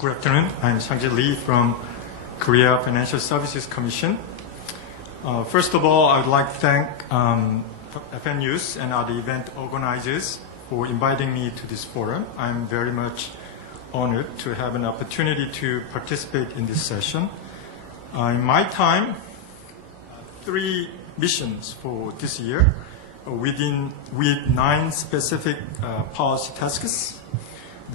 Good afternoon. I'm Sang-jae Lee from Korea Financial Services Commission. First of all, I would like to thank FNUs and other event organizers for inviting me to this forum. I'm very much honored to have an opportunity to participate in this session. In my time, 3 missions for this year with 9 specific policy tasks.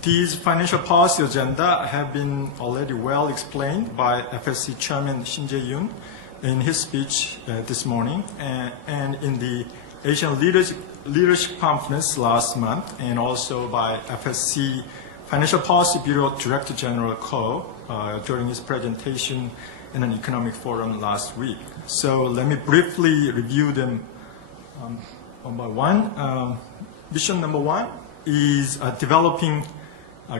These financial policy agenda have been already well explained by FSC Chairman Shin Jae-yoon in his speech this morning and in the Asian Leadership Conference last month, and also by FSC Financial Policy Bureau Director General Ko during his presentation in an economic forum last week. So let me briefly review them one by one. Mission number 1 is developing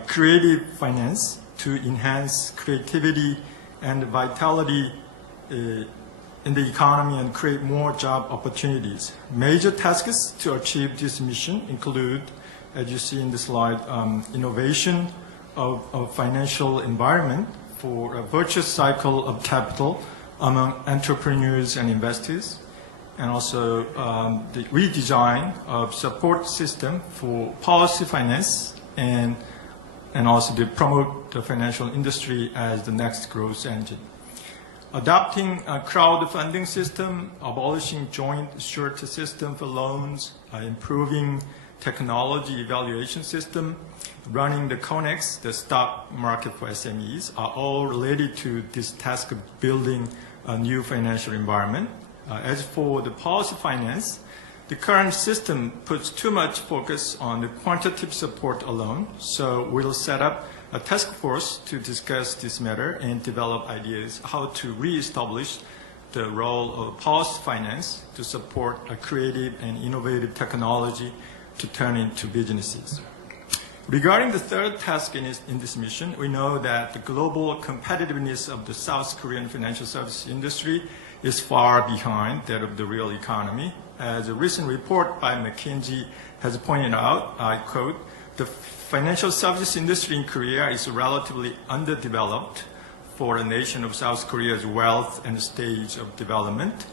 creative finance to enhance creativity and vitality in the economy and create more job opportunities. Major tasks to achieve this mission include, as you see in the slide, innovation of financial environment for a virtuous cycle of capital among entrepreneurs and investors, and also the redesign of support system for policy finance and also to promote the financial industry as the next growth engine. Adopting a crowdfunding system, abolishing joint surety system for loans, improving technology evaluation system, running the CONEX, the stock market for SMEs, are all related to this task of building a new financial environment. As for the policy finance, the current system puts too much focus on the quantitative support alone, so we'll set up a task force to discuss this matter and develop ideas how to re-establish the role of policy finance to support a creative and innovative technology to turn into businesses. Regarding the third task in this mission, we know that the global competitiveness of the South Korean financial services industry is far behind that of the real economy. As a recent report by McKinsey has pointed out, I quote, "The financial services industry in Korea is relatively underdeveloped for a nation of South Korea's wealth and stage of development.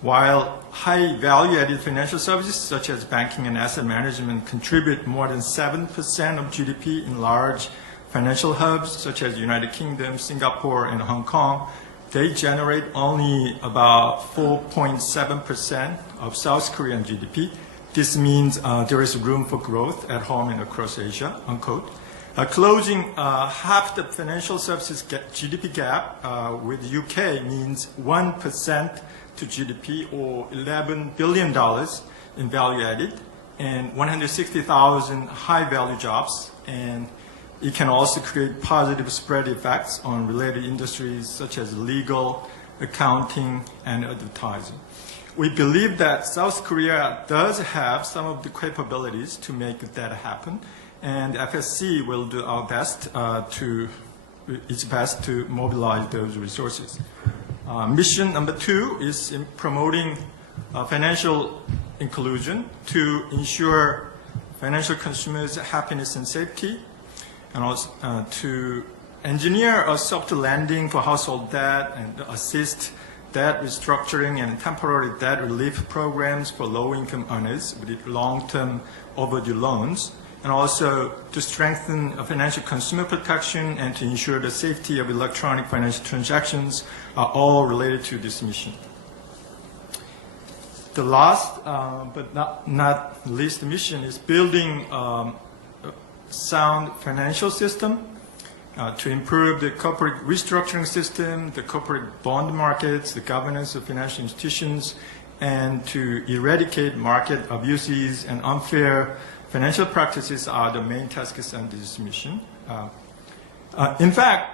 While high value-added financial services such as banking and asset management contribute more than 7% of GDP in large financial hubs such as the United Kingdom, Singapore, and Hong Kong, they generate only about 4.7% of South Korean GDP. This means there is room for growth at home and across Asia," unquote. Closing half the financial services GDP gap with the UK means 1% to GDP, or $11 billion in value added, and 160,000 high value jobs, and it can also create positive spread effects on related industries such as legal, accounting, and advertising. We believe that South Korea does have some of the capabilities to make that happen, and FSC will do its best to mobilize those resources. Mission number 2 is in promoting financial inclusion to ensure financial consumers' happiness and safety, and also to engineer a soft landing for household debt and assist debt restructuring and temporary debt relief programs for low-income earners with long-term overdue loans, and also to strengthen financial consumer protection and to ensure the safety of electronic financial transactions are all related to this mission. The last but not least mission is building a sound financial system to improve the corporate restructuring system, the corporate bond markets, the governance of financial institutions, and to eradicate market abuses and unfair financial practices are the main tasks on this mission. In fact,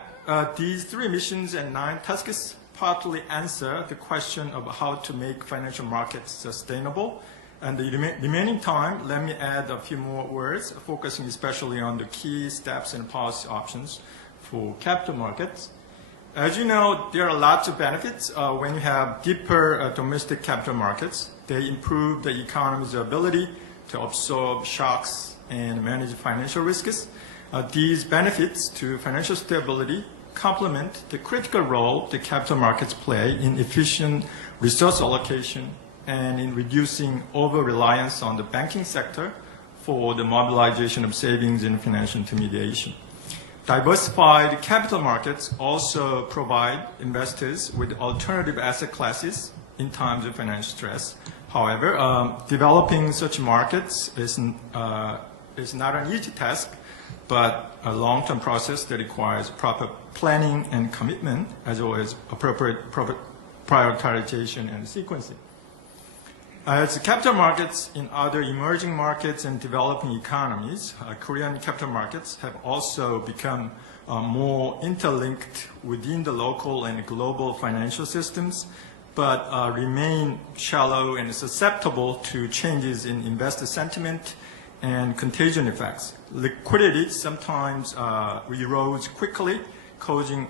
these 3 missions and 9 tasks partly answer the question of how to make financial markets sustainable. And the remaining time, let me add a few more words, focusing especially on the key steps and policy options for capital markets. As you know, there are lots of benefits when you have deeper domestic capital markets. They improve the economy's ability to absorb shocks and manage financial risks. These benefits to financial stability complement the critical role the capital markets play in efficient resource allocation and in reducing over-reliance on the banking sector for the mobilization of savings and financial intermediation. Diversified capital markets also provide investors with alternative asset classes in times of financial stress. However, developing such markets is not an easy task, but a long-term process that requires proper planning and commitment, as well as appropriate prioritization and sequencing. As capital markets in other emerging markets and developing economies, Korean capital markets have also become more interlinked within the local and global financial systems, but remain shallow and susceptible to changes in investor sentiment and contagion effects. Liquidity sometimes erodes quickly, causing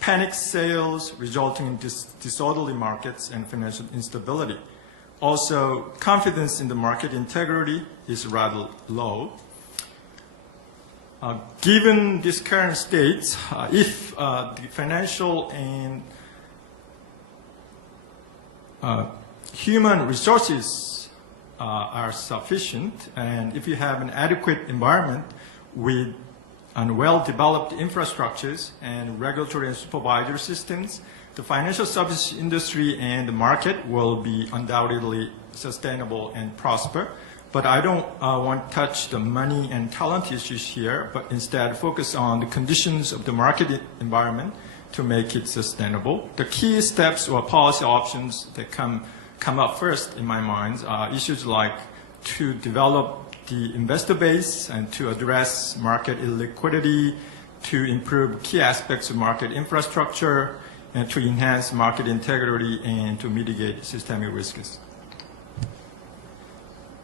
panic sales, resulting in disorderly markets and financial instability. Also, confidence in the market integrity is rather low. Given this current state, if the financial and human resources are sufficient, and if you have an adequate environment with well-developed infrastructures and regulatory and supervisory systems, the financial service industry and the market will be undoubtedly sustainable and prosper. But I don't want to touch the money and talent issues here, but instead focus on the conditions of the market environment to make it sustainable. The key steps or policy options that come up first in my mind are issues like to develop the investor base and to address market illiquidity, to improve key aspects of market infrastructure, and to enhance market integrity and to mitigate systemic risks.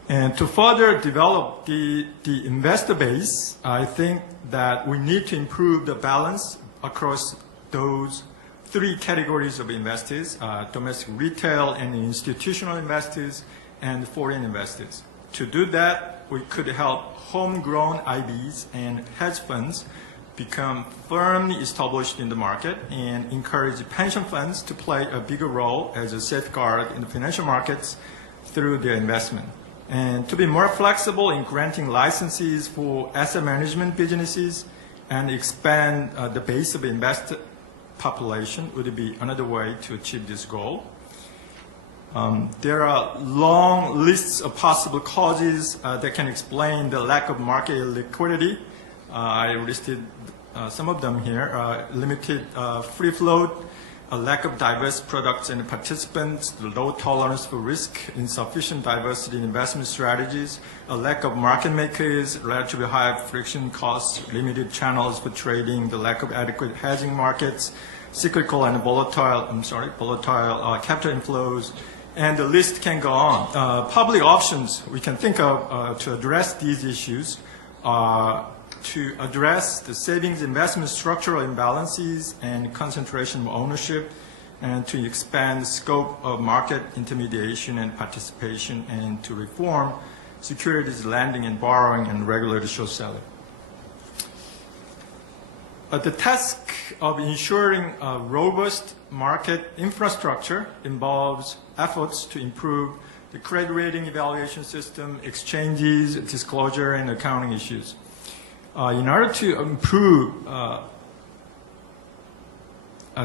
And to further develop the investor base, I think that we need to improve the balance across those three categories of investors, domestic retail and institutional investors, and foreign investors. To do that, we could help homegrown IBs and hedge funds become firmly established in the market and encourage pension funds to play a bigger role as a safeguard in the financial markets through their investment. And to be more flexible in granting licenses for asset management businesses and expand the base of investor population would be another way to achieve this goal. There are long lists of possible causes that can explain the lack of market liquidity. I listed some of them here. Limited free float, a lack of diverse products and participants, the low tolerance for risk, insufficient diversity in investment strategies, a lack of market makers, relatively high friction costs, limited channels for trading, the lack of adequate hedging markets, cyclical and volatile capital inflows, and the list can go on. Public options we can think of to address these issues are to address the savings investment structural imbalances and concentration of ownership, and to expand the scope of market intermediation and participation, and to reform securities lending and borrowing and regulate short selling. The task of ensuring a robust market infrastructure involves efforts to improve the credit rating evaluation system, exchanges, disclosure, and accounting issues. In order to improve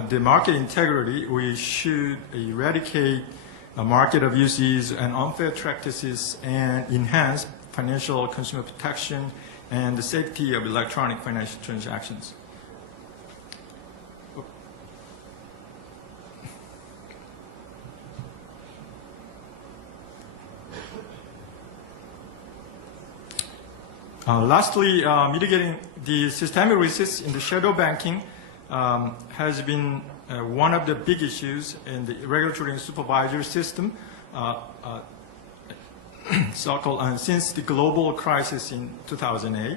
the market integrity, we should eradicate market abuses and unfair practices and enhance financial consumer protection and the safety of electronic financial transactions. Lastly, mitigating the systemic risks in the shadow banking has been one of the big issues in the regulatory and supervisory system since the global crisis in 2008.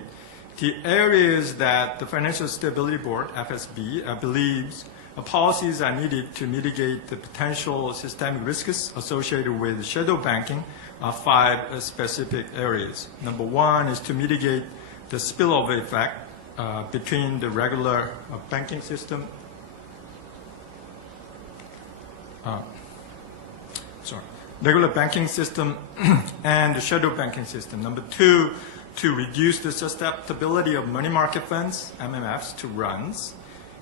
The areas that the Financial Stability Board, FSB, believes policies are needed to mitigate the potential systemic risks associated with shadow banking are 5 specific areas. Number 1 is to mitigate the spillover effect between the regular banking system regular banking system and the shadow banking system. Number 2, to reduce the susceptibility of money market funds, MMFs, to runs.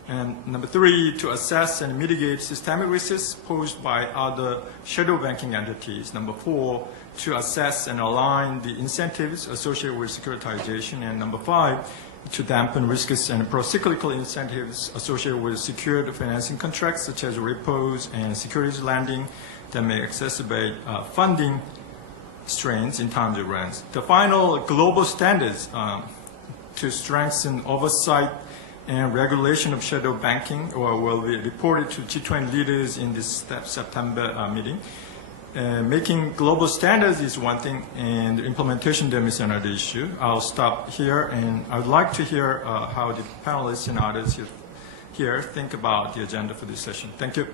And number 3, to assess and mitigate systemic risks posed by other shadow banking entities. Number 4, to assess and align the incentives associated with securitization. And number 5, to dampen risks and pro-cyclical incentives associated with secured financing contracts, such as repos and securities lending, that may exacerbate funding strains in times of runs. The final global standards to strengthen oversight and regulation of shadow banking will be reported to G20 leaders in this September meeting. Making global standards is one thing, and implementation of them is another issue. I'll stop here, and I would like to hear how the panelists and others here think about the agenda for this session. Thank you.